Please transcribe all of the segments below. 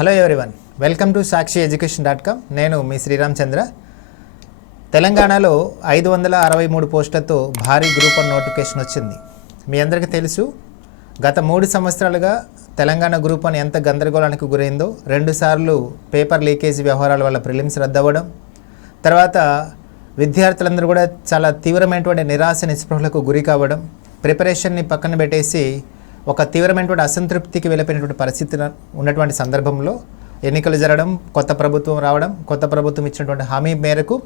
Hello everyone, welcome to sakshiyeducation.com. నేను మీ శ్రీరామచంద్ర. తెలంగాణలో 563 పోస్టులతో భారీ గ్రూప్ 1 నోటిఫికేషన్ వచ్చింది. మీ అందరికీ తెలుసు, గత 3 సంవత్సరాలుగా తెలంగాణ గ్రూప్ 1 ఎంత గందరగోళానికి గురైందో. 2 సార్లు పేపర్ లీకేజ్ వ్యవహారాల వల్ల ప్రిలిమ్స్ రద్దవ్వడం, తర్వాత విద్యార్థులందరూ కూడా చాలా తీవ్రమైనటువంటి నిరాశ నిస్పృహలకు గురి కావడం, ప్రిపరేషన్ని పక్కన పెట్టేసి ఒక తీవ్రమైనటువంటి అసంతృప్తికి వెళ్ళిపోయినటువంటి పరిస్థితి ఉన్నటువంటి సందర్భంలో ఎన్నికలు జరగడం, కొత్త ప్రభుత్వం రావడం, కొత్త ప్రభుత్వం ఇచ్చినటువంటి హామీ మేరకు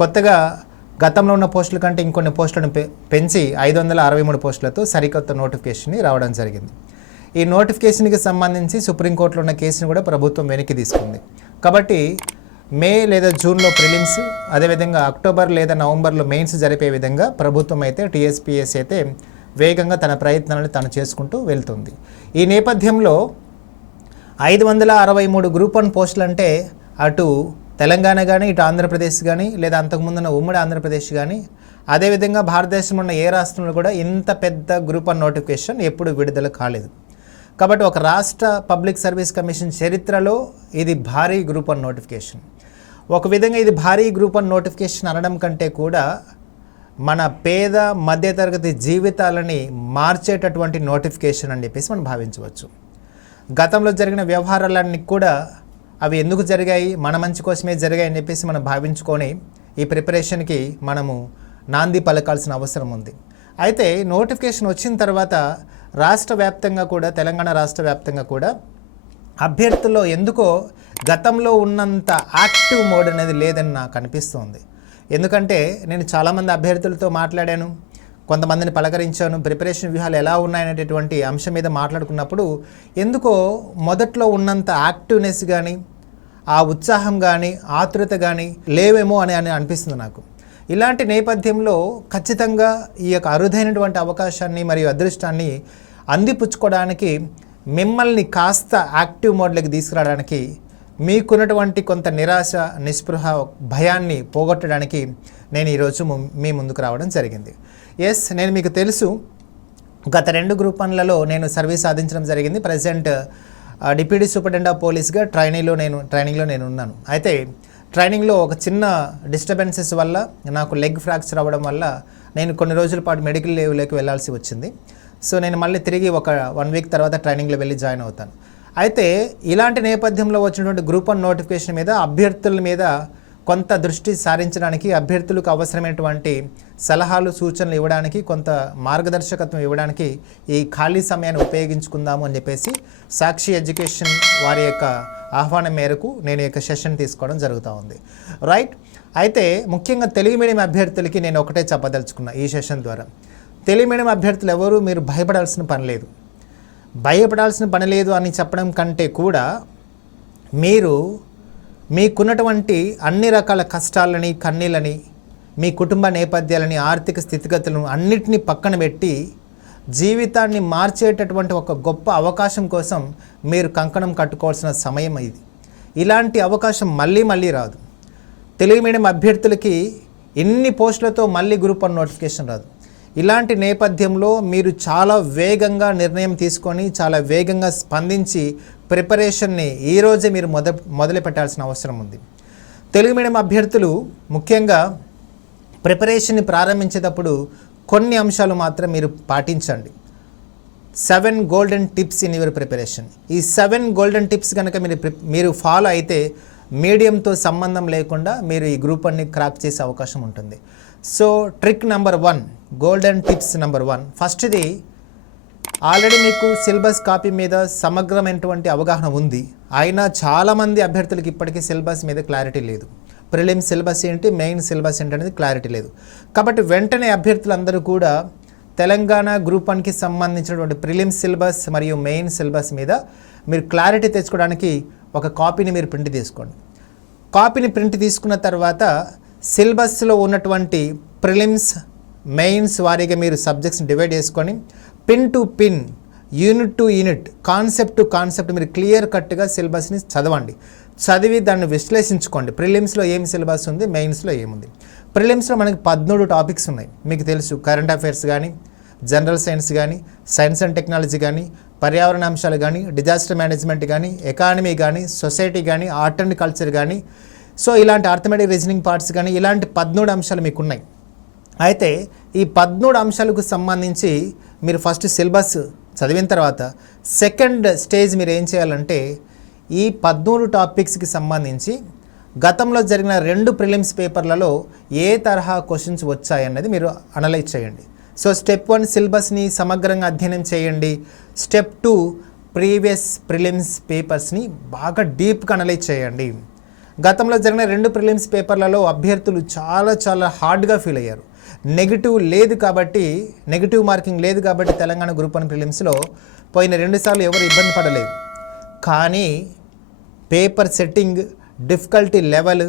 కొత్తగా గతంలో ఉన్న పోస్టుల కంటే ఇంకొన్ని పోస్టులను పెంచి 563 పోస్టులతో సరికొత్త నోటిఫికేషన్ రావడం జరిగింది. ఈ నోటిఫికేషన్కి సంబంధించి సుప్రీంకోర్టులో ఉన్న కేసును కూడా ప్రభుత్వం వెనక్కి తీసుకుంది. కాబట్టి మే లేదా జూన్లో ప్రిలిమ్స్, అదేవిధంగా అక్టోబర్ లేదా నవంబర్లో మెయిన్స్ జరిపే విధంగా ప్రభుత్వం అయితే టీఎస్పీఎస్ అయితే వేగంగా తన ప్రయత్నాలను తను చేసుకుంటూ వెళ్తుంది. ఈ నేపథ్యంలో 563 గ్రూప్ 1 పోస్టులు అంటే అటు తెలంగాణ కానీ, ఇటు ఆంధ్రప్రదేశ్ కానీ, లేదా అంతకుముందున్న ఉమ్మడి ఆంధ్రప్రదేశ్ కానీ, అదేవిధంగా భారతదేశంలో ఉన్న ఏ రాష్ట్రంలో కూడా ఇంత పెద్ద గ్రూప్ 1 నోటిఫికేషన్ ఎప్పుడు విడుదల కాలేదు. కాబట్టి ఒక రాష్ట్ర పబ్లిక్ సర్వీస్ కమిషన్ చరిత్రలో ఇది భారీ గ్రూప్ 1 నోటిఫికేషన్. ఒక విధంగా ఇది భారీ గ్రూప్ 1 నోటిఫికేషన్ అనడం కంటే కూడా మన పేద మధ్యతరగతి జీవితాలని మార్చేటటువంటి నోటిఫికేషన్ అని చెప్పేసి మనం భావించవచ్చు. గతంలో జరిగిన వ్యవహారాలన్నీ కూడా అవి ఎందుకు జరిగాయి, మన మంచి కోసమే జరిగాయి అని చెప్పేసి మనం భావించుకొని ఈ ప్రిపరేషన్కి మనము నాంది పలకాల్సిన అవసరం ఉంది. అయితే నోటిఫికేషన్ వచ్చిన తర్వాత రాష్ట్ర వ్యాప్తంగా కూడా, తెలంగాణ రాష్ట్ర వ్యాప్తంగా కూడా అభ్యర్థుల్లో ఎందుకో గతంలో ఉన్నంత యాక్టివ్ మోడ్ అనేది లేదని నాకు అనిపిస్తుంది. ఎందుకంటే నేను చాలామంది అభ్యర్థులతో మాట్లాడాను, కొంతమందిని పలకరించాను, ప్రిపరేషన్ వ్యూహాలు ఎలా ఉన్నాయనేటటువంటి అంశం మీద మాట్లాడుకున్నప్పుడు ఎందుకో మొదట్లో ఉన్నంత యాక్టివ్నెస్ కానీ, ఆ ఉత్సాహం కానీ, ఆతృత కానీ లేవేమో అని అనిపిస్తుంది నాకు. ఇలాంటి నేపథ్యంలో ఖచ్చితంగా ఈ యొక్క అరుదైనటువంటి అవకాశాన్ని మరియు అదృష్టాన్ని అందిపుచ్చుకోవడానికి, మిమ్మల్ని కాస్త యాక్టివ్ మోడ్లోకి తీసుకురావడానికి, మీకున్నటువంటి కొంత నిరాశ, నిస్పృహ, భయాన్ని పోగొట్టడానికి నేను ఈరోజు మీ ముందుకు రావడం జరిగింది. నేను మీకు తెలుసు, గత 2 గ్రూప్ 1లలో నేను సర్వీస్ సాధించడం జరిగింది. ప్రజెంట్ డిప్యూటీ సూపరింటెండెంట్ ఆఫ్ పోలీస్గా ట్రైనింగ్లో నేను ఉన్నాను. అయితే ట్రైనింగ్లో ఒక చిన్న డిస్టర్బెన్సెస్ వల్ల, నాకు లెగ్ ఫ్రాక్చర్ అవ్వడం వల్ల నేను కొన్ని రోజుల పాటు మెడికల్ లీవ్లోకి వెళ్ళాల్సి వచ్చింది. సో నేను మళ్ళీ తిరిగి ఒక 1 వీక్ తర్వాత ట్రైనింగ్లో వెళ్ళి జాయిన్ అవుతాను. అయితే ఇలాంటి నేపథ్యంలో వచ్చినటువంటి గ్రూప్ 1 నోటిఫికేషన్ మీద అభ్యర్థుల మీద కొంత దృష్టి సారించడానికి, అభ్యర్థులకు అవసరమైనటువంటి సలహాలు, సూచనలు ఇవ్వడానికి, కొంత మార్గదర్శకత్వం ఇవ్వడానికి ఈ ఖాళీ సమయాన్ని ఉపయోగించుకుందాము అని చెప్పేసి సాక్షి ఎడ్యుకేషన్ వారి యొక్క ఆహ్వానం మేరకు నేను ఈ యొక్క సెషన్ తీసుకోవడం జరుగుతూ ఉంది. రైట్. అయితే ముఖ్యంగా తెలుగు మీడియం అభ్యర్థులకి నేను ఒకటే చెప్పదలుచుకున్నా ఈ సెషన్ ద్వారా. తెలుగు మీడియం అభ్యర్థులు ఎవరు మీరు భయపడాల్సిన పని లేదు. భయపడాల్సిన పని లేదు అని చెప్పడం కంటే కూడా మీరు మీకున్నటువంటి అన్ని రకాల కష్టాలని, కన్నీళ్ళని, మీ కుటుంబ నేపథ్యాలని, ఆర్థిక స్థితిగతులను అన్నిటినీ పక్కన పెట్టి జీవితాన్ని మార్చేటటువంటి ఒక గొప్ప అవకాశం కోసం మీరు కంకణం కట్టుకోవాల్సిన సమయం ఇది. ఇలాంటి అవకాశం మళ్ళీ రాదు. తెలుగు మీడియం అభ్యర్థులకి ఇన్ని పోస్టులతో మళ్ళీ గ్రూప్ 1 నోటిఫికేషన్ రాదు. ఇలాంటి నేపథ్యంలో మీరు చాలా వేగంగా నిర్ణయం తీసుకొని, చాలా వేగంగా స్పందించి ప్రిపరేషన్ని ఈరోజే మీరు మొదలు పెట్టాల్సిన అవసరం ఉంది. తెలుగు మీడియం అభ్యర్థులు ముఖ్యంగా ప్రిపరేషన్ని ప్రారంభించేటప్పుడు కొన్ని అంశాలు మాత్రం మీరు పాటించండి. 7 golden tips in your preparation. ఈ 7 గోల్డెన్ టిప్స్ కనుక మీరు ఫాలో అయితే మీడియంతో సంబంధం లేకుండా మీరు ఈ గ్రూప్ 1ని క్రాక్ చేసే అవకాశం ఉంటుంది. So trick number 1, golden tips number 1. ఫస్ట్ది, ఆల్రెడీ మీకు సిలబస్ కాపీ మీద సమగ్రమైనటువంటి అవగాహన ఉంది. అయినా చాలామంది అభ్యర్థులకి ఇప్పటికీ సిలబస్ మీద క్లారిటీ లేదు. ప్రిలిమ్స్ సిలబస్ ఏంటి, మెయిన్ సిలబస్ ఏంటి అనేది క్లారిటీ లేదు. కాబట్టి వెంటనే అభ్యర్థులందరూ కూడా తెలంగాణ గ్రూప్ 1కి సంబంధించినటువంటి ప్రిలిమ్స్ సిలబస్ మరియు మెయిన్ సిలబస్ మీద మీరు క్లారిటీ తెచ్చుకోవడానికి ఒక కాపీని మీరు ప్రింట్ తీసుకోండి. కాపీని ప్రింట్ తీసుకున్న తర్వాత సిలబస్లో ఉన్నటువంటి ప్రిలిమ్స్, మెయిన్స్ వారీగా మీరు సబ్జెక్ట్స్ని డివైడ్ చేసుకొని pin to pin, unit to unit, concept to concept మీరు క్లియర్ కట్గా సిలబస్ని చదవండి. చదివి దాన్ని విశ్లేషించుకోండి. ప్రిలిమ్స్లో ఏం సిలబస్ ఉంది, మెయిన్స్లో ఏముంది. ప్రిలిమ్స్లో మనకి 13 టాపిక్స్ ఉన్నాయి. మీకు తెలుసు, కరెంట్ అఫైర్స్ కానీ, జనరల్ సైన్స్ కానీ, సైన్స్ అండ్ టెక్నాలజీ కానీ, పర్యావరణ అంశాలు కానీ, డిజాస్టర్ మేనేజ్మెంట్ కానీ, ఎకానమీ కానీ, సొసైటీ కానీ, ఆర్ట్ అండ్ కల్చర్ కానీ, సో ఇలాంటి అర్థమెటిక్ రీజనింగ్ పార్ట్స్ కానీ ఇలాంటి 13 అంశాలు మీకు ఉన్నాయి. అయితే ఈ 13 అంశాలకు సంబంధించి మీరు ఫస్ట్ సిలబస్ చదివిన తర్వాత సెకండ్ స్టేజ్ మీరు ఏం చేయాలంటే ఈ 13 టాపిక్స్కి సంబంధించి గతంలో జరిగిన 2 ప్రిలిమ్స్ పేపర్లలో ఏ తరహా క్వశ్చన్స్ వచ్చాయన్నది మీరు అనలైజ్ చేయండి. సో స్టెప్ 1 సిలబస్ని సమగ్రంగా అధ్యయనం చేయండి. స్టెప్ 2 ప్రీవియస్ ప్రిలిమ్స్ పేపర్స్ని బాగా డీప్గా అనలైజ్ చేయండి. గతంలో జరిగిన 2 ప్రిలిమ్స్ పేపర్లలో అభ్యర్థులు చాలా హార్డ్గా ఫీల్ అయ్యారు. నెగిటివ్ మార్కింగ్ లేదు కాబట్టి తెలంగాణ గ్రూప్ 1 ప్రిలిమ్స్లో పోయిన 2 సార్లు ఎవరు ఇబ్బంది పడలేదు. కానీ paper setting, difficulty level,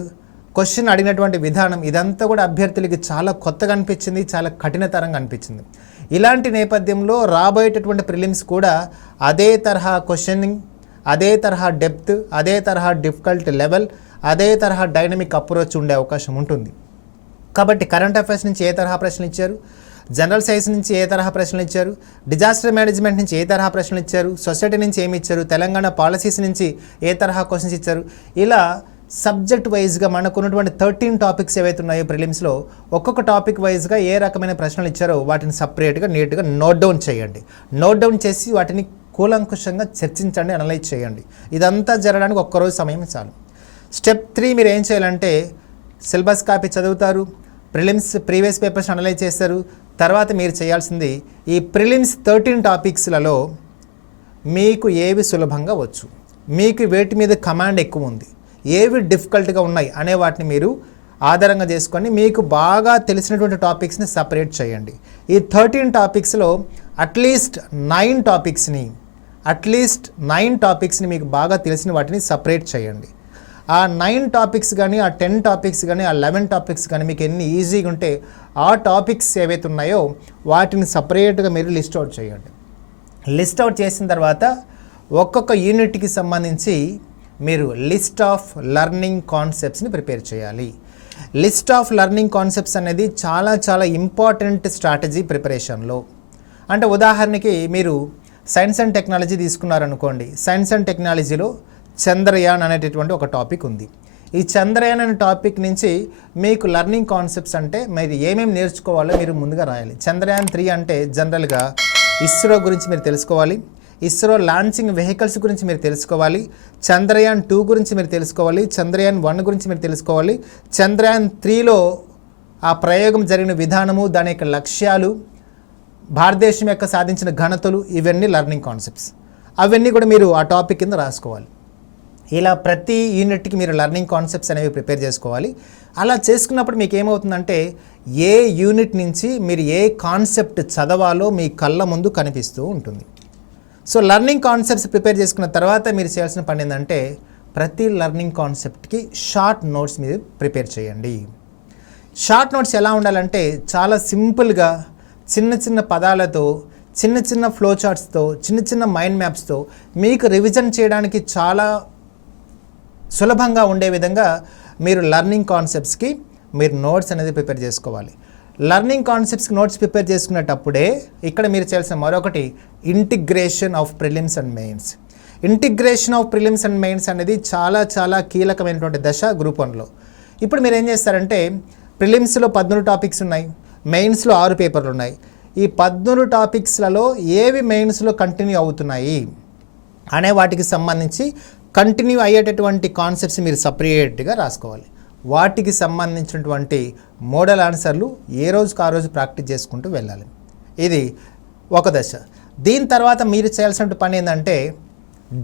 question అడిగినటువంటి విధానం ఇదంతా కూడా అభ్యర్థులకి చాలా కొత్తగా అనిపించింది, చాలా కఠినతరంగా అనిపించింది. ఇలాంటి నేపథ్యంలో రాబోయేటటువంటి ప్రిలిమ్స్ కూడా అదే తరహా క్వశ్చనింగ్, అదే తరహా డెప్త్, అదే తరహా డిఫికల్టీ లెవెల్, అదే తరహా డైనమిక్ అప్రోచ్ ఉండే అవకాశం ఉంటుంది. కాబట్టి కరెంట్ అఫైర్స్ నుంచి ఏ తరహా ప్రశ్నలు ఇచ్చారు, జనరల్ సైన్స్ నుంచి ఏ తరహా ప్రశ్నలు ఇచ్చారు, డిజాస్టర్ మేనేజ్మెంట్ నుంచి ఏ తరహా ప్రశ్నలు ఇచ్చారు, సొసైటీ నుంచి ఏమి ఇచ్చారు, తెలంగాణ పాలసీస్ నుంచి ఏ తరహా క్వశ్చన్స్ ఇచ్చారు, ఇలా సబ్జెక్ట్ వైజ్గా మనకు ఉన్నటువంటి 13 టాపిక్స్ ఏవైతే ఉన్నాయో ప్రిలిమ్స్లో ఒక్కొక్క టాపిక్ వైజ్గా ఏ రకమైన ప్రశ్నలు ఇచ్చారో వాటిని సపరేట్గా నీట్గా నోట్ డౌన్ చేయండి. నోట్ డౌన్ చేసి వాటిని కూలంకుషంగా చర్చించండి, అనలైజ్ చేయండి. ఇదంతా జరగడానికి ఒక్కరోజు సమయం చాలు. స్టెప్ 3 మీరు ఏం చేయాలంటే సిలబస్ కాపీ చదువుతారు, ప్రిలిమ్స్ ప్రీవియస్ పేపర్స్ అనలైజ్ చేస్తారు. తర్వాత మీరు చేయాల్సింది ఈ ప్రిలిమ్స్ 13 టాపిక్స్లలో మీకు ఏవి సులభంగా వచ్చు, మీకు వేటి మీద కమాండ్ ఎక్కువ ఉంది, ఏవి డిఫికల్ట్గా ఉన్నాయి అనే వాటిని మీరు ఆధారంగా చేసుకొని మీకు బాగా తెలిసినటువంటి టాపిక్స్ని సపరేట్ చేయండి. ఈ 13 టాపిక్స్లో అట్లీస్ట్ 9 టాపిక్స్ని మీకు బాగా తెలిసిన వాటిని సపరేట్ చేయండి. ఆ 9 టాపిక్స్ కానీ, ఆ 10 టాపిక్స్ కానీ, ఆ 11 టాపిక్స్ కానీ మీకు ఎన్ని ఈజీగా ఉంటే ఆ టాపిక్స్ ఏవైతే ఉన్నాయో వాటిని సపరేట్గా మీరు లిస్ట్ అవుట్ చేయండి. లిస్ట్ అవుట్ చేసిన తర్వాత ఒక్కొక్క యూనిట్కి సంబంధించి మీరు లిస్ట్ ఆఫ్ లెర్నింగ్ కాన్సెప్ట్స్ని ప్రిపేర్ చేయాలి. లిస్ట్ ఆఫ్ లెర్నింగ్ కాన్సెప్ట్స్ అనేది చాలా ఇంపార్టెంట్ స్ట్రాటజీ ప్రిపరేషన్లో. అంటే ఉదాహరణకి మీరు సైన్స్ అండ్ టెక్నాలజీ తీసుకున్నారనుకోండి. సైన్స్ అండ్ టెక్నాలజీలో చంద్రయాన్ అనేటటువంటి ఒక టాపిక్ ఉంది. ఈ చంద్రయాన్ అనే టాపిక్ నుంచి మీకు లెర్నింగ్ కాన్సెప్ట్స్ అంటే మీరు ఏమేమి నేర్చుకోవాలో మీరు ముందుగా రాయాలి. చంద్రయాన్ 3 అంటే జనరల్గా ఇస్రో గురించి మీరు తెలుసుకోవాలి, ఇస్రో లాంచింగ్ వెహికల్స్ గురించి మీరు తెలుసుకోవాలి, చంద్రయాన్ 2 గురించి మీరు తెలుసుకోవాలి, చంద్రయాన్ 1 గురించి మీరు తెలుసుకోవాలి, చంద్రయాన్ 3లో ఆ ప్రయోగం జరిగిన విధానము, దాని యొక్క లక్ష్యాలు, భారతదేశం యొక్క సాధించిన ఘనతలు, ఇవన్నీ లెర్నింగ్ కాన్సెప్ట్స్. అవన్నీ కూడా మీరు ఆ టాపిక్ కింద రాసుకోవాలి. ఇలా ప్రతి యూనిట్కి మీరు లెర్నింగ్ కాన్సెప్ట్స్ అనేవి ప్రిపేర్ చేసుకోవాలి. అలా చేసుకున్నప్పుడు మీకు ఏమవుతుందంటే ఏ యూనిట్ నుంచి మీరు ఏ కాన్సెప్ట్ చదవాలో మీ కళ్ళ ముందు కనిపిస్తూ ఉంటుంది. సో లెర్నింగ్ కాన్సెప్ట్స్ ప్రిపేర్ చేసుకున్న తర్వాత మీరు చేయాల్సిన పని ఏంటంటే ప్రతి లెర్నింగ్ కాన్సెప్ట్కి షార్ట్ నోట్స్ మీరు ప్రిపేర్ చేయండి. షార్ట్ నోట్స్ ఎలా ఉండాలంటే చాలా సింపుల్గా చిన్న పదాలతో, చిన్న ఫ్లో చార్ట్స్తో, చిన్న మైండ్ మ్యాప్స్తో మీకు రివిజన్ చేయడానికి చాలా సులభంగా ఉండే విధంగా మీరు లెర్నింగ్ కాన్సెప్ట్స్కి మీరు నోట్స్ అనేది ప్రిపేర్ చేసుకోవాలి. లెర్నింగ్ కాన్సెప్ట్స్కి నోట్స్ ప్రిపేర్ చేసుకునేటప్పుడే ఇక్కడ మీరు చేయాల్సిన మరొకటి integration of prelims and mains. Integration of prelims and mains అనేది చాలా కీలకమైనటువంటి దశ గ్రూప్ 1లో. ఇప్పుడు మీరు ఏం చేస్తారంటే ప్రిలిమ్స్లో 13 టాపిక్స్ ఉన్నాయి, మెయిన్స్లో 6 పేపర్లు ఉన్నాయి. ఈ 13 టాపిక్స్లలో ఏవి మెయిన్స్లో కంటిన్యూ అవుతున్నాయి అనే వాటికి సంబంధించి కంటిన్యూ అయ్యేటటువంటి కాన్సెప్ట్స్ మీరు సపరేట్గా రాసుకోవాలి. వాటికి సంబంధించినటువంటి మోడల్ ఆన్సర్లు ఏ రోజుకు ఆ రోజు ప్రాక్టీస్ చేసుకుంటూ వెళ్ళాలి. ఇది ఒక దశ. దీని తర్వాత మీరు చేయాల్సిన పని ఏంటంటే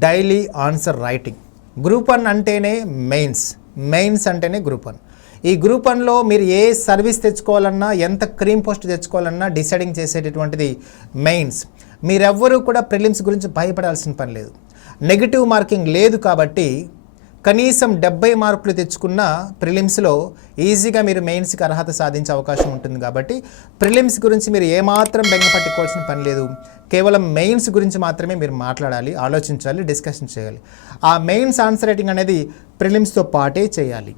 డైలీ ఆన్సర్ రైటింగ్. గ్రూప్ 1 అంటేనే మెయిన్స్ అంటేనే గ్రూప్ 1. ఈ గ్రూప్ 1లో మీరు ఏ సర్వీస్ తెచ్చుకోవాలన్నా, ఎంత క్రీమ్ పోస్ట్ తెచ్చుకోవాలన్నా డిసైడింగ్ చేసేటటువంటిది మెయిన్స్. మీరెవ్వరూ కూడా ప్రిలిమ్స్ గురించి భయపడాల్సిన పని లేదు. నెగిటివ్ మార్కింగ్ లేదు కాబట్టి కనీసం 70 మార్కులు తెచ్చుకున్న ప్రిలిమ్స్లో ఈజీగా మీరు మెయిన్స్కి అర్హత సాధించే అవకాశం ఉంటుంది. కాబట్టి ప్రిలిమ్స్ గురించి మీరు ఏమాత్రం బెంగ పట్టుకోవాల్సిన పని లేదు. కేవలం మెయిన్స్ గురించి మాత్రమే మీరు మాట్లాడాలి, ఆలోచించాలి, డిస్కషన్ చేయాలి. ఆ మెయిన్స్ ఆన్సర్ రైటింగ్ అనేది ప్రిలిమ్స్తో పాటే చేయాలి.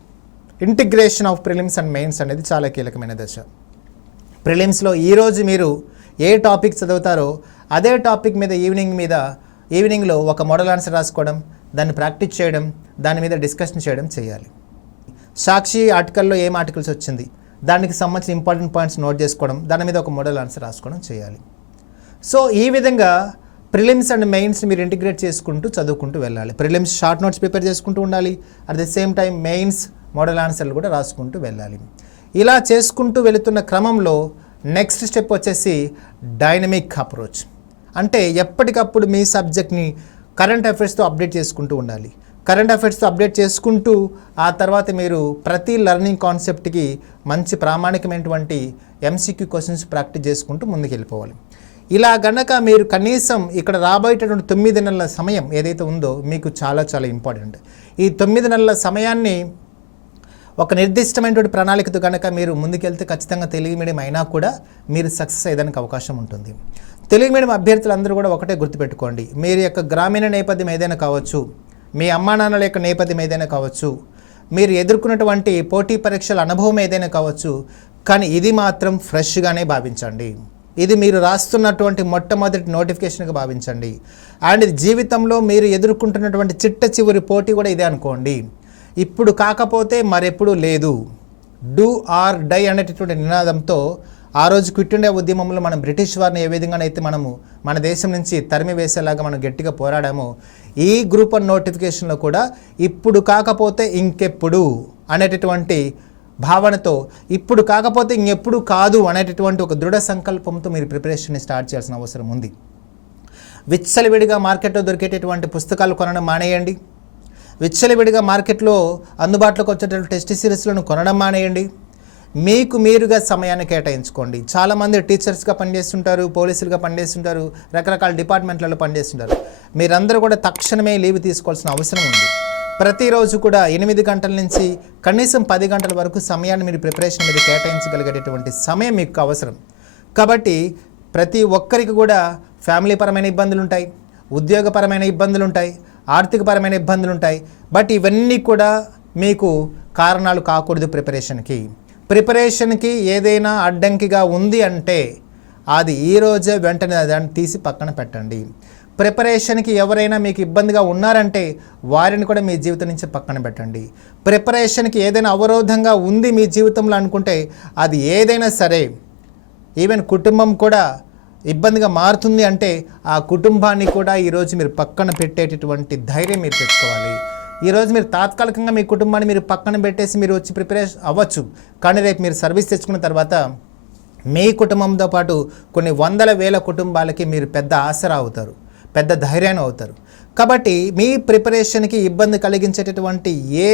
Integration of prelims and mains అనేది చాలా కీలకమైన దశ. ప్రిలిమ్స్లో ఈరోజు మీరు ఏ టాపిక్ చదువుతారో అదే టాపిక్ మీద ఈవినింగ్లో ఒక మోడల్ ఆన్సర్ రాసుకోవడం, దాన్ని ప్రాక్టీస్ చేయడం, దాని మీద డిస్కషన్ చేయడం చేయాలి. సాక్షి ఆర్టికల్లో ఏం ఆర్టికల్స్ వచ్చింది, దానికి సంబంధించిన ఇంపార్టెంట్ పాయింట్స్ నోట్ చేసుకోవడం, దాని మీద ఒక మోడల్ ఆన్సర్ రాసుకోవడం చేయాలి. సో ఈ విధంగా ప్రిలిమ్స్ అండ్ మెయిన్స్ మీరు ఇంటిగ్రేట్ చేసుకుంటూ చదువుకుంటూ వెళ్ళాలి. ప్రిలిమ్స్ షార్ట్ నోట్స్ ప్రిపేర్ చేసుకుంటూ ఉండాలి, at the same time mains model ఆన్సర్లు కూడా రాసుకుంటూ వెళ్ళాలి. ఇలా చేసుకుంటూ వెళుతున్న క్రమంలో నెక్స్ట్ స్టెప్ వచ్చేసి డైనమిక్ అప్రోచ్. అంటే ఎప్పటికప్పుడు మీ సబ్జెక్ట్ని కరెంట్ అఫైర్స్తో అప్డేట్ చేసుకుంటూ ఉండాలి. కరెంట్ అఫైర్స్తో అప్డేట్ చేసుకుంటూ ఆ తర్వాత మీరు ప్రతి లెర్నింగ్ కాన్సెప్ట్కి మంచి ప్రామాణికమైనటువంటి ఎంసీక్యూ క్వశ్చన్స్ ప్రాక్టీస్ చేసుకుంటూ ముందుకు వెళ్ళిపోవాలి. ఇలా గనక మీరు కనీసం ఇక్కడ రాబోయేటటువంటి 9 నెలల సమయం ఏదైతే ఉందో మీకు చాలా చాలా ఇంపార్టెంట్. ఈ 9 నెలల సమయాన్ని ఒక నిర్దిష్టమైనటువంటి ప్రణాళికతో కనుక మీరు ముందుకెళ్తే ఖచ్చితంగా తెలుగు మీడియం అయినా కూడా మీరు సక్సెస్ అయ్యేదానికి అవకాశం ఉంటుంది. తెలుగు మీడియం అభ్యర్థులందరూ కూడా ఒకటే గుర్తుపెట్టుకోండి, మీరు యొక్క గ్రామీణ నేపథ్యం ఏదైనా కావచ్చు, మీ అమ్మా నాన్నల యొక్క నేపథ్యం ఏదైనా కావచ్చు, మీరు ఎదుర్కొన్నటువంటి పోటీ పరీక్షల అనుభవం ఏదైనా కావచ్చు, కానీ ఇది మాత్రం ఫ్రెష్గానే భావించండి. ఇది మీరు రాస్తున్నటువంటి మొట్టమొదటి నోటిఫికేషన్గా భావించండి. అండ్ జీవితంలో మీరు ఎదుర్కొంటున్నటువంటి చిట్ట చివరి పోటీ కూడా ఇదే అనుకోండి. ఇప్పుడు కాకపోతే మరెప్పుడు లేదు. డూ ఆర్ డై అనేటటువంటి నినాదంతో ఆ రోజు క్విట్ ఇండియా ఉద్యమంలో మనం బ్రిటిష్ వారిని ఏ విధంగానైతే మనము మన దేశం నుంచి తరిమి వేసేలాగా మనం గట్టిగా పోరాడామో, ఈ గ్రూప్ 1 నోటిఫికేషన్లో కూడా ఇప్పుడు కాకపోతే ఇంకెప్పుడు అనేటటువంటి భావనతో, ఇప్పుడు కాకపోతే ఇంకెప్పుడు కాదు అనేటటువంటి ఒక దృఢ సంకల్పంతో మీరు ప్రిపరేషన్ని స్టార్ట్ చేయాల్సిన అవసరం ఉంది. విచ్చలవిడిగా మార్కెట్లో దొరికేటటువంటి పుస్తకాలు కొనడం మానేయండి. విచ్చలవిడిగా మార్కెట్లో అందుబాటులోకి వచ్చేటటువంటి టెస్ట్ సిరీస్లను కొనడం మానేయండి. మీకు మీరుగా సమయాన్ని కేటాయించుకోండి. చాలామంది టీచర్స్గా పనిచేస్తుంటారు, పోలీసులుగా పనిచేస్తుంటారు, రకరకాల డిపార్ట్మెంట్లలో పనిచేస్తుంటారు. మీరందరూ కూడా తక్షణమే లీవ్ తీసుకోవాల్సిన అవసరం ఉంది. ప్రతిరోజు కూడా 8 గంటల నుంచి కనీసం 10 గంటల వరకు సమయాన్ని మీరు ప్రిపరేషన్ మీద కేటాయించగలిగేటటువంటి సమయం మీకు అవసరం. కాబట్టి ప్రతి ఒక్కరికి కూడా ఫ్యామిలీ పరమైన ఇబ్బందులు ఉంటాయి, ఉద్యోగపరమైన ఇబ్బందులు ఉంటాయి, ఆర్థికపరమైన ఇబ్బందులు ఉంటాయి. బట్ ఇవన్నీ కూడా మీకు కారణాలు కాకూడదు. ప్రిపరేషన్కి ఏదైనా అడ్డంకిగా ఉంది అంటే అది ఈరోజే వెంటనే దాన్ని తీసి పక్కన పెట్టండి. ప్రిపరేషన్కి ఎవరైనా మీకు ఇబ్బందిగా ఉన్నారంటే వారిని కూడా మీ జీవితం నుంచి పక్కన పెట్టండి. ప్రిపరేషన్కి ఏదైనా అవరోధంగా ఉంది మీ జీవితంలో అనుకుంటే అది ఏదైనా సరే, ఈవెన్ కుటుంబం కూడా ఇబ్బందిగా మారుతుంది అంటే ఆ కుటుంబాన్ని కూడా ఈరోజు మీరు పక్కన పెట్టేటటువంటి ధైర్యం మీరు తెచ్చుకోవాలి. ఈరోజు మీరు తాత్కాలికంగా మీ కుటుంబాన్ని మీరు పక్కన పెట్టేసి మీరు వచ్చి ప్రిపరేషన్ అవ్వచ్చు, కానీ రేపు మీరు సర్వీస్ తెచ్చుకున్న తర్వాత మీ కుటుంబంతో పాటు కొన్ని వందల వేల కుటుంబాలకి మీరు పెద్ద ఆసరా అవుతారు, పెద్ద ధైర్యాన్ని అవుతారు. కాబట్టి మీ ప్రిపరేషన్కి ఇబ్బంది కలిగించేటటువంటి ఏ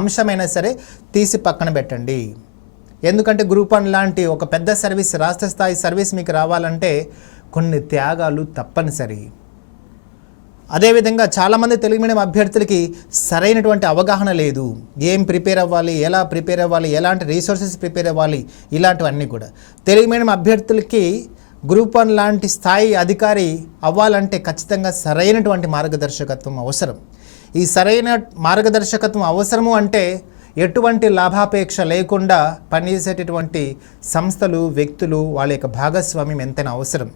అంశమైనా సరే తీసి పక్కన పెట్టండి. ఎందుకంటే గ్రూప్ 1 లాంటి ఒక పెద్ద సర్వీస్, రాష్ట్ర స్థాయి సర్వీస్ మీకు రావాలంటే కొన్ని త్యాగాలు తప్పనిసరి. అదేవిధంగా చాలామంది తెలుగు మీడియం అభ్యర్థులకి సరైనటువంటి అవగాహన లేదు. ఏం ప్రిపేర్ అవ్వాలి, ఎలా ప్రిపేర్ అవ్వాలి, ఎలాంటి రీసోర్సెస్ ప్రిపేర్ అవ్వాలి, ఇలాంటివన్నీ కూడా. తెలుగు మీడియం అభ్యర్థులకి గ్రూప్ 1 లాంటి స్థాయి అధికారి అవ్వాలంటే ఖచ్చితంగా సరైనటువంటి మార్గదర్శకత్వం అవసరం. ఈ సరైన మార్గదర్శకత్వం అవసరము అంటే ఎటువంటి లాభాపేక్ష లేకుండా పనిచేసేటటువంటి సంస్థలు, వ్యక్తులు, వాళ్ళ యొక్క భాగస్వామ్యం ఎంతైనా అవసరం.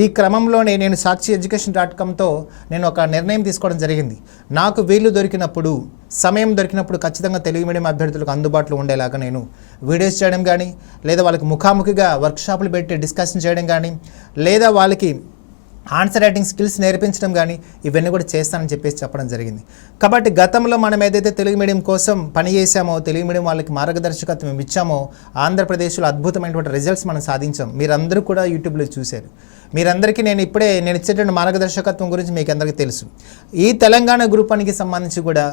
ఈ క్రమంలోనే నేను sakshiyeducation.comతో నేను ఒక నిర్ణయం తీసుకోవడం జరిగింది. నాకు వీలు దొరికినప్పుడు, సమయం దొరికినప్పుడు ఖచ్చితంగా తెలుగు మీడియం అభ్యర్థులకు అందుబాటులో ఉండేలాగా నేను వీడియోస్ చేయడం కానీ, లేదా వాళ్ళకి ముఖాముఖిగా వర్క్షాపులు పెట్టి డిస్కషన్ చేయడం కానీ, లేదా వాళ్ళకి ఆన్సర్ రైటింగ్ స్కిల్స్ నేర్పించడం కానీ ఇవన్నీ కూడా చేస్తానని చెప్పడం జరిగింది. కాబట్టి గతంలో మనం ఏదైతే తెలుగు మీడియం కోసం పనిచేసామో, తెలుగు మీడియం వాళ్ళకి మార్గదర్శకత్వం ఇచ్చామో, ఆంధ్రప్రదేశ్లో అద్భుతమైనటువంటి రిజల్ట్స్ మనం సాధించాం. మీరందరూ కూడా యూట్యూబ్లో చూశారు. మీరందరికీ నేను ఇచ్చేటువంటి మార్గదర్శకత్వం గురించి మీకు అందరికీ తెలుసు. ఈ తెలంగాణ గ్రూప్ 1కి సంబంధించి కూడా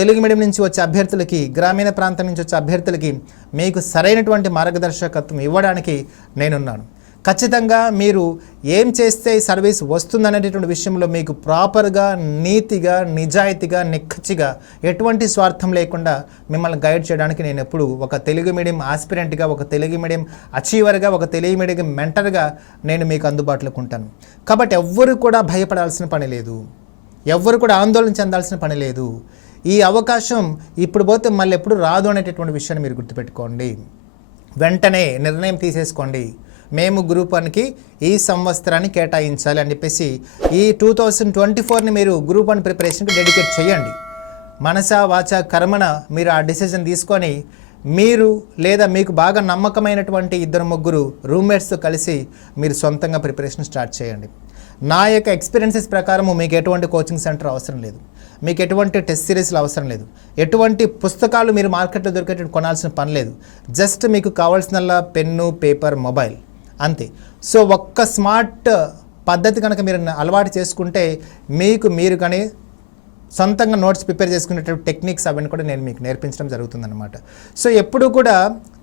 తెలుగు మీడియం నుంచి వచ్చే అభ్యర్థులకి, గ్రామీణ ప్రాంతం నుంచి వచ్చే అభ్యర్థులకి మీకు సరైనటువంటి మార్గదర్శకత్వం ఇవ్వడానికి నేనున్నాను. ఖచ్చితంగా మీరు ఏం చేస్తే సర్వీస్ వస్తుందనేటటువంటి విషయంలో మీకు ప్రాపర్గా, నీతిగా, నిజాయితీగా, నిక్కచ్చిగా, ఎటువంటి స్వార్థం లేకుండా మిమ్మల్ని గైడ్ చేయడానికి నేను ఎప్పుడు ఒక తెలుగు మీడియం ఆస్పిరెంట్గా, ఒక తెలుగు మీడియం అచీవర్గా, ఒక తెలుగు మీడియం మెంటర్గా నేను మీకు అందుబాటులోకి ఉంటాను. కాబట్టి ఎవ్వరు కూడా భయపడాల్సిన పని లేదు, ఎవ్వరు కూడా ఆందోళన చెందాల్సిన పని లేదు. ఈ అవకాశం ఇప్పుడు పోతే మళ్ళీ ఎప్పుడు రాదు అనేటటువంటి విషయాన్ని మీరు గుర్తుపెట్టుకోండి. వెంటనే నిర్ణయం తీసేసుకోండి. మేము గ్రూప్ 1కి ఈ సంవత్సరాన్ని కేటాయించాలి అని చెప్పేసి ఈ 2024ని మీరు గ్రూప్ 1 ప్రిపరేషన్కి డెడికేట్ చేయండి. మనసా వాచ కర్మన మీరు ఆ డిసిజన్ తీసుకొని మీరు లేదా మీకు బాగా నమ్మకమైనటువంటి 2-3 రూమ్మేట్స్తో కలిసి మీరు సొంతంగా ప్రిపరేషన్ స్టార్ట్ చేయండి. నా యొక్క ఎక్స్పీరియన్సెస్ ప్రకారము మీకు ఎటువంటి కోచింగ్ సెంటర్ అవసరం లేదు, మీకు ఎటువంటి టెస్ట్ సిరీస్లు అవసరం లేదు, ఎటువంటి పుస్తకాలు మీరు మార్కెట్లో దొరికేటట్టు కొనాల్సిన పని లేదు. జస్ట్ మీకు కావాల్సిన పెన్ను, పేపర్, మొబైల్ అంతే. సో ఒక్క స్మార్ట్ పద్ధతి కనుక మీరు అలవాటు చేసుకుంటే మీరు కానీ సొంతంగా నోట్స్ ప్రిపేర్ చేసుకునేటువంటి టెక్నిక్స్ అవన్నీ కూడా నేను మీకు నేర్పించడం జరుగుతుందన్నమాట. సో ఎప్పుడూ కూడా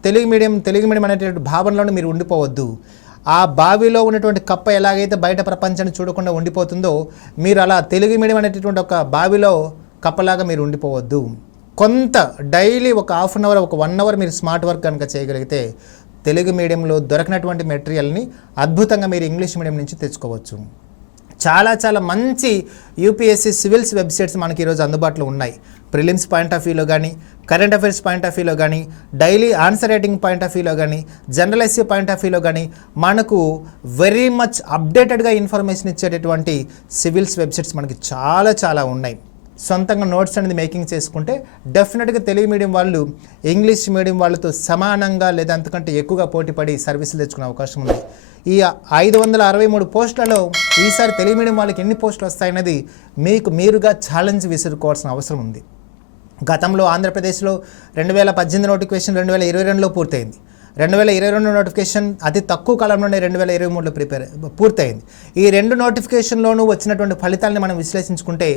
తెలుగు మీడియం అనేటువంటి భావనలోనే మీరు ఉండిపోవద్దు. ఆ బావిలో ఉన్నటువంటి కప్ప ఎలాగైతే బయట ప్రపంచాన్ని చూడకుండా ఉండిపోతుందో మీరు అలా తెలుగు మీడియం అనేటటువంటి ఒక బావిలో కప్పలాగా మీరు ఉండిపోవద్దు. కొంత డైలీ ఒక హాఫ్ అన్ అవర్, ఒక 1 అవర్ మీరు స్మార్ట్ వర్క్ కనుక చేయగలిగితే తెలుగు మీడియంలో దొరకనటువంటి మెటీరియల్ని అద్భుతంగా మీరు ఇంగ్లీష్ మీడియం నుంచి తెచ్చుకోవచ్చు. చాలా చాలా మంచి యూపీఎస్సీ సివిల్స్ వెబ్సైట్స్ మనకి ఈరోజు అందుబాటులో ఉన్నాయి. ప్రిలిమ్స్ పాయింట్ ఆఫ్ వ్యూలో కానీ, కరెంట్ అఫైర్స్ పాయింట్ ఆఫ్ వ్యూలో కానీ, daily answer writing point of వ్యూలో కానీ, జనరల్ ఎస్సీ పాయింట్ ఆఫ్ వ్యూలో కానీ మనకు వెరీ మచ్ అప్డేటెడ్గా ఇన్ఫర్మేషన్ ఇచ్చేటటువంటి సివిల్స్ వెబ్సైట్స్ మనకి చాలా చాలా ఉన్నాయి. సొంతంగా నోట్స్ అనేది మేకింగ్ చేసుకుంటే డెఫినెట్గా తెలుగు మీడియం వాళ్ళు ఇంగ్లీష్ మీడియం వాళ్ళతో సమానంగా లేదా అంతకంటే ఎక్కువగా పోటీపడి సర్వీసులు తెచ్చుకునే అవకాశం ఉంది. ఈ 563 పోస్టులలో ఈసారి తెలుగు మీడియం వాళ్ళకి ఎన్ని పోస్టులు వస్తాయన్నది మీరుగా ఛాలెంజ్ విసురుకోవాల్సిన అవసరం ఉంది. గతంలో ఆంధ్రప్రదేశ్లో 2018 నోటిఫికేషన్ 2022లో పూర్తయింది. 2022 నోటిఫికేషన్ అతి తక్కువ కాలంలోనే 2023లో పూర్తయింది. ఈ 2 నోటిఫికేషన్లోనూ వచ్చినటువంటి ఫలితాలను మనం విశ్లేషించుకుంటే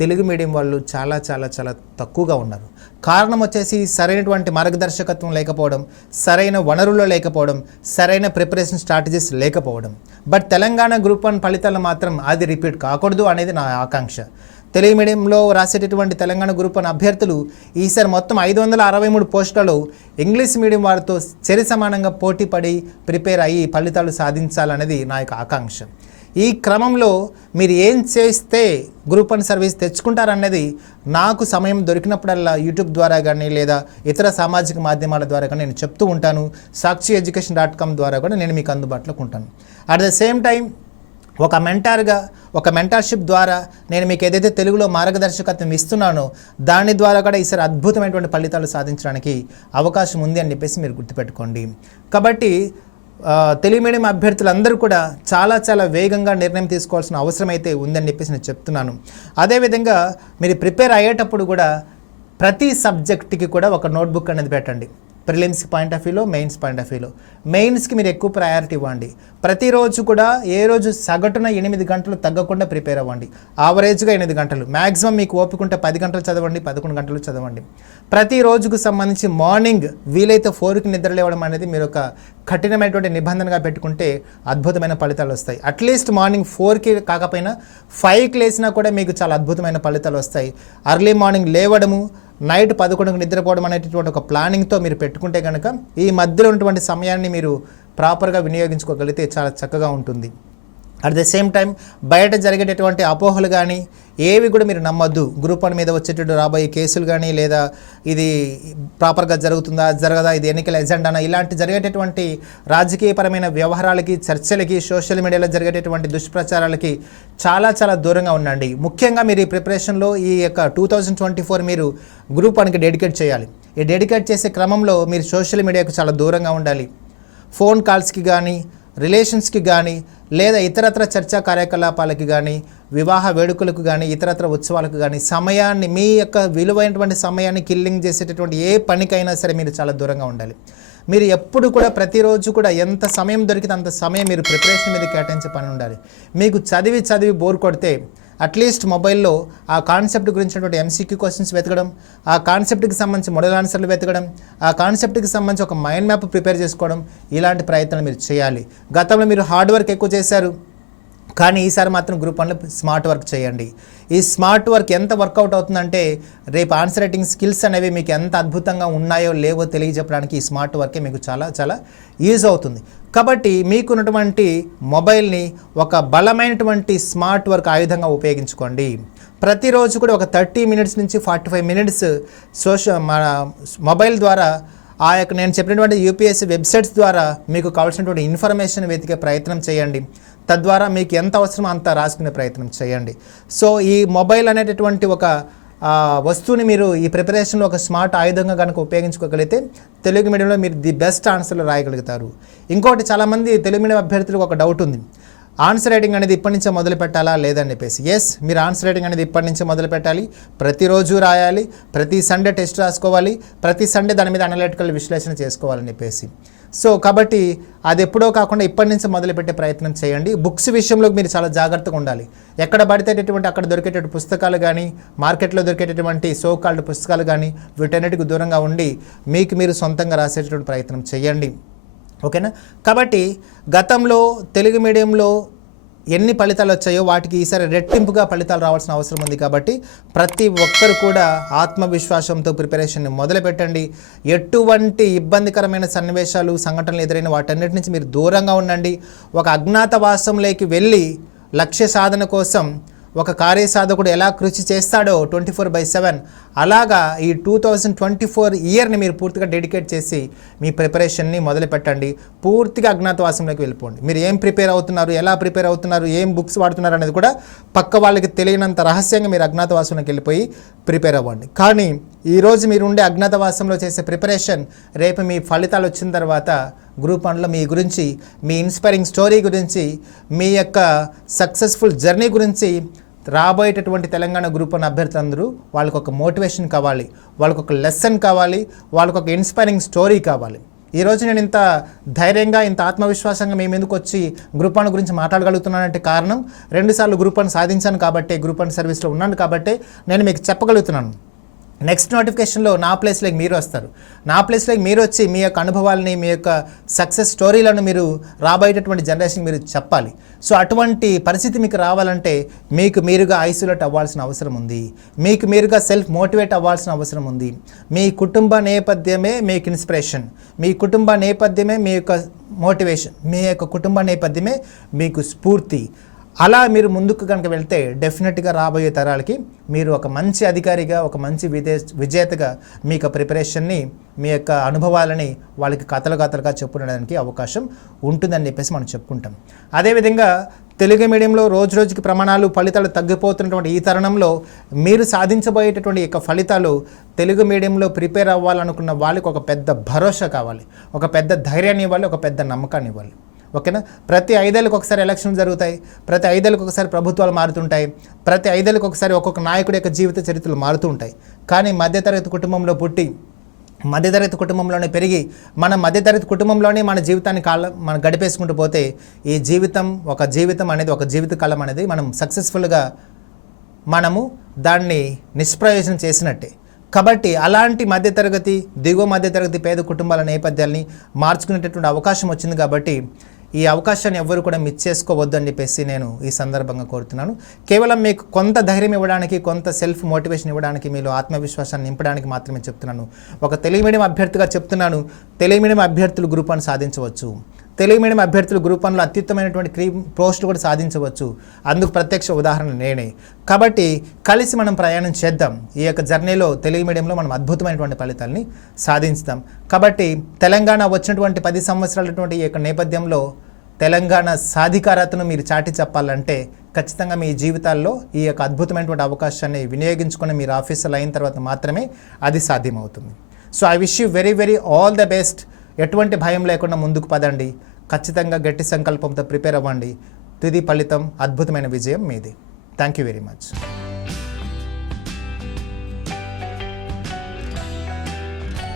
తెలుగు మీడియం వాళ్ళు చాలా చాలా చాలా తక్కువగా ఉన్నారు. కారణం వచ్చేసి సరైనటువంటి మార్గదర్శకత్వం లేకపోవడం, సరైన వనరులు లేకపోవడం, సరైన ప్రిపరేషన్ స్ట్రాటజీస్ లేకపోవడం. బట్ తెలంగాణ గ్రూప్ 1 ఫలితాలు మాత్రం అది రిపీట్ కాకూడదు అనేది నా ఆకాంక్ష. తెలుగు మీడియంలో రాసేటటువంటి తెలంగాణ గ్రూప్ 1 అభ్యర్థులు ఈసారి మొత్తం 563 పోస్టులలో ఇంగ్లీష్ మీడియం వారితో సరి సమానంగా పోటీపడి ప్రిపేర్ అయ్యి ఫలితాలు సాధించాలనేది నా యొక్క ఆకాంక్ష. ఈ క్రమంలో మీరు ఏం చేస్తే గ్రూప్ 1 సర్వీస్ తెచ్చుకుంటారన్నది నాకు సమయం దొరికినప్పుడల్లా యూట్యూబ్ ద్వారా కానీ లేదా ఇతర సామాజిక మాధ్యమాల ద్వారా కానీ నేను చెప్తూ ఉంటాను. sakshiyeducation.com ద్వారా కూడా నేను మీకు అందుబాటులోకి ఉంటాను. అట్ ద సేమ్ టైం ఒక మెంటార్గా, ఒక మెంటార్షిప్ ద్వారా నేను మీకు ఏదైతే తెలుగులో మార్గదర్శకత్వం ఇస్తున్నానో దాని ద్వారా కూడా ఈసారి అద్భుతమైనటువంటి ఫలితాలు సాధించడానికి అవకాశం ఉంది అని చెప్పేసి మీరు గుర్తుపెట్టుకోండి. కాబట్టి తెలుగు మీడియం అభ్యర్థులందరూ కూడా చాలా చాలా వేగంగా నిర్ణయం తీసుకోవాల్సిన అవసరం అయితే ఉందని చెప్పేసి నేను చెప్తున్నాను. అదేవిధంగా మీరు ప్రిపేర్ అయ్యేటప్పుడు కూడా ప్రతి సబ్జెక్ట్కి కూడా ఒక నోట్బుక్ అనేది పెట్టండి. ప్రిలిమ్స్ పాయింట్ ఆఫ్ వ్యూలో, మెయిన్స్ పాయింట్ ఆఫ్ వ్యూలో. మెయిన్స్కి మీరు ఎక్కువ ప్రయారిటీ ఇవ్వండి. ప్రతిరోజు కూడా ఏ రోజు సగటున 8 గంటలు తగ్గకుండా ప్రిపేర్ అవ్వండి. యావరేజ్గా 8 గంటలు, మ్యాక్సిమం మీకు ఓపిక ఉంటే 10 గంటలు చదవండి, 11 గంటలు చదవండి. ప్రతి రోజుకు సంబంధించి మార్నింగ్ వీలైతే 4కి నిద్ర లేవడం అనేది మీరు ఒక కఠినమైనటువంటి నిబంధనగా పెట్టుకుంటే అద్భుతమైన ఫలితాలు వస్తాయి. అట్లీస్ట్ మార్నింగ్ 4కి కాకపోయినా 5కి లేసినా కూడా మీకు చాలా అద్భుతమైన ఫలితాలు వస్తాయి. అర్లీ మార్నింగ్ లేవడము, నైట్ 11కి నిద్రపోవడం అనేటటువంటి ఒక ప్లానింగ్తో మీరు పెట్టుకుంటే కనుక ఈ మధ్యలో ఉన్నటువంటి సమయాన్ని మీరు ప్రాపర్గా వినియోగించుకోగలిగితే చాలా చక్కగా ఉంటుంది. అట్ ద సేమ్ టైం బయట జరిగేటటువంటి అపోహలు కానీ ఏవి కూడా మీరు నమ్మొద్దు. గ్రూప్ 1 మీద వచ్చేటట్టు రాబోయే కేసులు కానీ లేదా ఇది ప్రాపర్గా జరుగుతుందా జరగదా, ఇది ఎన్నికల ఎజెండానా, ఇలాంటి జరిగేటటువంటి రాజకీయపరమైన వ్యవహారాలకి, చర్చలకి, సోషల్ మీడియాలో జరిగేటటువంటి దుష్ప్రచారాలకి చాలా చాలా దూరంగా ఉండండి. ముఖ్యంగా మీరు ఈ ప్రిపరేషన్లో ఈ యొక్క 2024 మీరు గ్రూప్ 1కి డెడికేట్ చేయాలి. ఈ డెడికేట్ చేసే క్రమంలో మీరు సోషల్ మీడియాకు చాలా దూరంగా ఉండాలి. ఫోన్ కాల్స్కి కానీ, రిలేషన్స్కి కానీ లేదా ఇతరత్ర చర్చా కార్యకలాపాలకి కానీ, వివాహ వేడుకలకు కానీ, ఇతరత్ర ఉత్సవాలకు కానీ సమయాన్ని, మీ యొక్క విలువైనటువంటి సమయాన్ని కిల్లింగ్ చేసేటటువంటి ఏ పనికైనా సరే మీరు చాలా దూరంగా ఉండాలి. మీరు ఎప్పుడు కూడా ప్రతిరోజు కూడా ఎంత సమయం దొరికితే అంత సమయం మీరు ప్రిపరేషన్ మీద కేటాయించే పని ఉండాలి. మీకు చదివి బోర్ కొడితే అట్లీస్ట్ మొబైల్లో ఆ కాన్సెప్ట్ గురించినటువంటి ఎంసీక్యూ క్వశ్చన్స్ వెతకడం, ఆ కాన్సెప్ట్కి సంబంధించి మోడల్ ఆన్సర్లు వెతకడం, ఆ కాన్సెప్ట్కి సంబంధించి ఒక మైండ్ మ్యాప్ ప్రిపేర్ చేసుకోవడం, ఇలాంటి ప్రయత్నాలు మీరు చేయాలి. గతంలో మీరు హార్డ్ వర్క్ ఎక్కువ చేశారు, కానీ ఈసారి మాత్రం గ్రూప్ 1లో స్మార్ట్ వర్క్ చేయండి. ఈ స్మార్ట్ వర్క్ ఎంత వర్కౌట్ అవుతుందంటే రేపు ఆన్సర్ రైటింగ్ స్కిల్స్ అనేవి మీకు ఎంత అద్భుతంగా ఉన్నాయో లేవో తెలియజెప్పడానికి ఈ స్మార్ట్ వర్కే మీకు చాలా చాలా యూజ్ అవుతుంది. కాబట్టి మీకున్నటువంటి మొబైల్ని ఒక బలమైనటువంటి స్మార్ట్ వర్క్ ఆయుధంగా ఉపయోగించుకోండి. ప్రతిరోజు కూడా ఒక 30 మినిట్స్ నుంచి 45 మినిట్స్ మన మొబైల్ ద్వారా ఆ యొక్క నేను చెప్పినటువంటి యూపీఎస్సీ వెబ్సైట్స్ ద్వారా మీకు కావాల్సినటువంటి ఇన్ఫర్మేషన్ వెతికే ప్రయత్నం చేయండి. తద్వారా మీకు ఎంత అవసరమో అంత రాసుకునే ప్రయత్నం చేయండి. సో ఈ మొబైల్ అనేటటువంటి ఒక వస్తువుని మీరు ఈ ప్రిపరేషన్లో ఒక స్మార్ట్ ఆయుధంగా కనుక ఉపయోగించుకోగలిగితే తెలుగు మీడియంలో మీరు ది బెస్ట్ ఆన్సర్లు రాయగలుగుతారు. ఇంకోటి, చాలామంది తెలుగు మీడియం అభ్యర్థులకు ఒక డౌట్ ఉంది, ఆన్సర్ రైటింగ్ అనేది ఇప్పటి నుంచే మొదలు పెట్టాలా లేదని చెప్పేసి. ఎస్, మీరు ఆన్సర్ రైటింగ్ అనేది ఇప్పటి నుంచే మొదలు పెట్టాలి. ప్రతిరోజు రాయాలి, ప్రతి సండే టెస్ట్ రాసుకోవాలి, ప్రతి సండే దాని మీద అనలిటికల్ విశ్లేషణ చేసుకోవాలని చెప్పేసి. సో కాబట్టి అది ఎప్పుడో కాకుండా ఇప్పటి నుంచి మొదలుపెట్టే ప్రయత్నం చేయండి. బుక్స్ విషయంలో మీరు చాలా జాగ్రత్తగా ఉండాలి. ఎక్కడ పడితేటటువంటి అక్కడ దొరికేటటువంటి పుస్తకాలు కానీ, మార్కెట్లో దొరికేటటువంటి సో కాల్డ్ పుస్తకాలు కానీ, వీటన్నిటికి దూరంగా ఉండి మీకు మీరు సొంతంగా రాసేటటువంటి ప్రయత్నం చేయండి. ఓకేనా? కాబట్టి గతంలో తెలుగు మీడియంలో ఎన్ని ఫలితాలు వచ్చాయో వాటికి ఈసారి రెట్టింపుగా ఫలితాలు రావాల్సిన అవసరం ఉంది. కాబట్టి ప్రతి ఒక్కరు కూడా ఆత్మవిశ్వాసంతో ప్రిపరేషన్ని మొదలుపెట్టండి. ఎటువంటి ఇబ్బందికరమైన సన్నివేశాలు, సంఘటనలు ఎదురైన వాటన్నిటి నుంచి మీరు దూరంగా ఉండండి. ఒక అజ్ఞాతవాసంలోకి వెళ్ళి లక్ష్య సాధన కోసం ఒక కార్యసాధకుడు ఎలా కృషి చేస్తాడో 24/7 అలాగా ఈ 2024 ఇయర్ని మీరు పూర్తిగా డెడికేట్ చేసి మీ ప్రిపరేషన్ని మొదలుపెట్టండి. పూర్తిగా అజ్ఞాతవాసంలోకి వెళ్ళిపోండి. మీరు ఏం ప్రిపేర్ అవుతున్నారు, ఎలా ప్రిపేర్ అవుతున్నారు, ఏం బుక్స్ వాడుతున్నారు అనేది కూడా పక్క వాళ్ళకి తెలియనంత రహస్యంగా మీరు అజ్ఞాతవాసంలోకి వెళ్ళిపోయి ప్రిపేర్ అవ్వండి. కానీ ఈరోజు మీరు ఉండే అజ్ఞాతవాసంలో చేసే ప్రిపరేషన్ రేపు మీ ఫలితాలు వచ్చిన తర్వాత గ్రూప్ 1లో మీ గురించి, మీ ఇన్స్పైరింగ్ స్టోరీ గురించి, మీ యొక్క సక్సెస్ఫుల్ జర్నీ గురించి రాబోయేటటువంటి తెలంగాణ గ్రూప్ 1 అభ్యర్థులందరూ వాళ్ళకు ఒక మోటివేషన్ కావాలి, వాళ్ళకు ఒక లెసన్ కావాలి, వాళ్ళకు ఒక ఇన్స్పైరింగ్ స్టోరీ కావాలి. ఈరోజు నేను ఇంత ధైర్యంగా, ఇంత ఆత్మవిశ్వాసంగా మేము ఎందుకు వచ్చి గ్రూప్ 1 గురించి మాట్లాడగలుగుతున్నానంటే కారణం 2 సార్లు గ్రూప్ 1 సాధించాను కాబట్టి, గ్రూప్ 1 సర్వీస్లో ఉన్నాను కాబట్టి నేను మీకు చెప్పగలుగుతున్నాను. నెక్స్ట్ నోటిఫికేషన్లో నా ప్లేస్లోకి మీరు వస్తారు. నా ప్లేస్లోకి మీరు వచ్చి మీ యొక్క అనుభవాలని, మీ యొక్క సక్సెస్ స్టోరీలను మీరు రాబోయేటటువంటి జనరేషన్కి మీరు చెప్పాలి. సో అటువంటి పరిస్థితి మీకు రావాలంటే మీకు మీరుగా ఐసోలేట్ అవ్వాల్సిన అవసరం ఉంది. మీకు మీరుగా సెల్ఫ్ మోటివేట్ అవ్వాల్సిన అవసరం ఉంది. మీ కుటుంబ నేపథ్యమే మీకు ఇన్స్పిరేషన్, మీ కుటుంబ నేపథ్యమే మీ యొక్క మోటివేషన్, మీ యొక్క కుటుంబ నేపథ్యమే మీకు స్ఫూర్తి. అలా మీరు ముందుకు కనుక వెళ్తే డెఫినెట్గా రాబోయే తరాలకి మీరు ఒక మంచి అధికారిగా, ఒక మంచి విజేతగా మీ యొక్క ప్రిపరేషన్ని, మీ యొక్క అనుభవాలని వాళ్ళకి కథలుగా చెప్పుకోవడానికి అవకాశం ఉంటుందని చెప్పేసి మనం చెప్పుకుంటాం. అదేవిధంగా తెలుగు మీడియంలో రోజు రోజుకి ప్రమాణాలు, ఫలితాలు తగ్గిపోతున్నటువంటి ఈ తరుణంలో మీరు సాధించబోయేటటువంటి యొక్క ఫలితాలు తెలుగు మీడియంలో ప్రిపేర్ అవ్వాలనుకున్న వాళ్ళకి ఒక పెద్ద భరోసా కావాలి, ఒక పెద్ద ధైర్యాన్ని ఇవ్వాలి, ఒక పెద్ద నమ్మకాన్ని ఇవ్వాలి. ఓకేనా? ప్రతి 5 ఏళ్ళకి ఒకసారి ఎలక్షన్లు జరుగుతాయి, ప్రతి 5 ఏళ్ళకి ఒకసారి ప్రభుత్వాలు మారుతుంటాయి, ప్రతి 5 ఏళ్ళకి ఒకసారి ఒక్కొక్క నాయకుడి యొక్క జీవిత చరిత్రలు మారుతూ ఉంటాయి. కానీ మధ్యతరగతి కుటుంబంలో పుట్టి, మధ్యతరగతి కుటుంబంలోనే పెరిగి, మన మధ్యతరగతి కుటుంబంలోనే మన జీవితాన్ని మనం గడిపేసుకుంటూ పోతే ఈ జీవితం అనేది ఒక జీవిత కాలం అనేది మనం సక్సెస్ఫుల్గా మనము దాన్ని నిష్ప్రయోజనం చేసినట్టే. కాబట్టి అలాంటి మధ్యతరగతి, దిగువ మధ్యతరగతి పేద కుటుంబాల నేపథ్యాన్ని మార్చుకునేటటువంటి అవకాశం వచ్చింది. కాబట్టి ఈ అవకాశాన్ని ఎవ్వరు కూడా మిస్ చేసుకోవద్దు అని చెప్పేసి నేను ఈ సందర్భంగా కోరుతున్నాను. కేవలం మీకు కొంత ధైర్యం ఇవ్వడానికి, కొంత సెల్ఫ్ మోటివేషన్ ఇవ్వడానికి, మీలో ఆత్మవిశ్వాసాన్ని నింపడానికి మాత్రమే చెప్తున్నాను. ఒక తెలుగు మీడియం అభ్యర్థిగా చెప్తున్నాను, తెలుగు మీడియం అభ్యర్థులు గ్రూప్ 1 సాధించవచ్చు. తెలుగు మీడియం అభ్యర్థులు గ్రూప్ 1లో అత్యుత్తమైనటువంటి పోస్టులు కూడా సాధించవచ్చు. అందుకు ప్రత్యక్ష ఉదాహరణ నేనే. కాబట్టి కలిసి మనం ప్రయాణం చేద్దాం. ఈ యొక్క జర్నీలో తెలుగు మీడియంలో మనం అద్భుతమైనటువంటి ఫలితాలని సాధించుదాం. కాబట్టి తెలంగాణ వచ్చినటువంటి 10 సంవత్సరాలటువంటి ఈ యొక్క నేపథ్యంలో తెలంగాణ సాధికారతను మీరు చాటి చెప్పాలంటే ఖచ్చితంగా మీ జీవితాల్లో ఈ యొక్క అద్భుతమైనటువంటి అవకాశాన్ని వినియోగించుకొని మీరు ఆఫీసర్లు అయిన తర్వాత మాత్రమే అది సాధ్యమవుతుంది. So I wish you very very all the best. ఎటువంటి భయం లేకుండా ముందుకు పదండి. ఖచ్చితంగా గట్టి సంకల్పంతో ప్రిపేర్ అవ్వండి. తుది ఫలితం, అద్భుతమైన విజయం మీది. Thank you very much.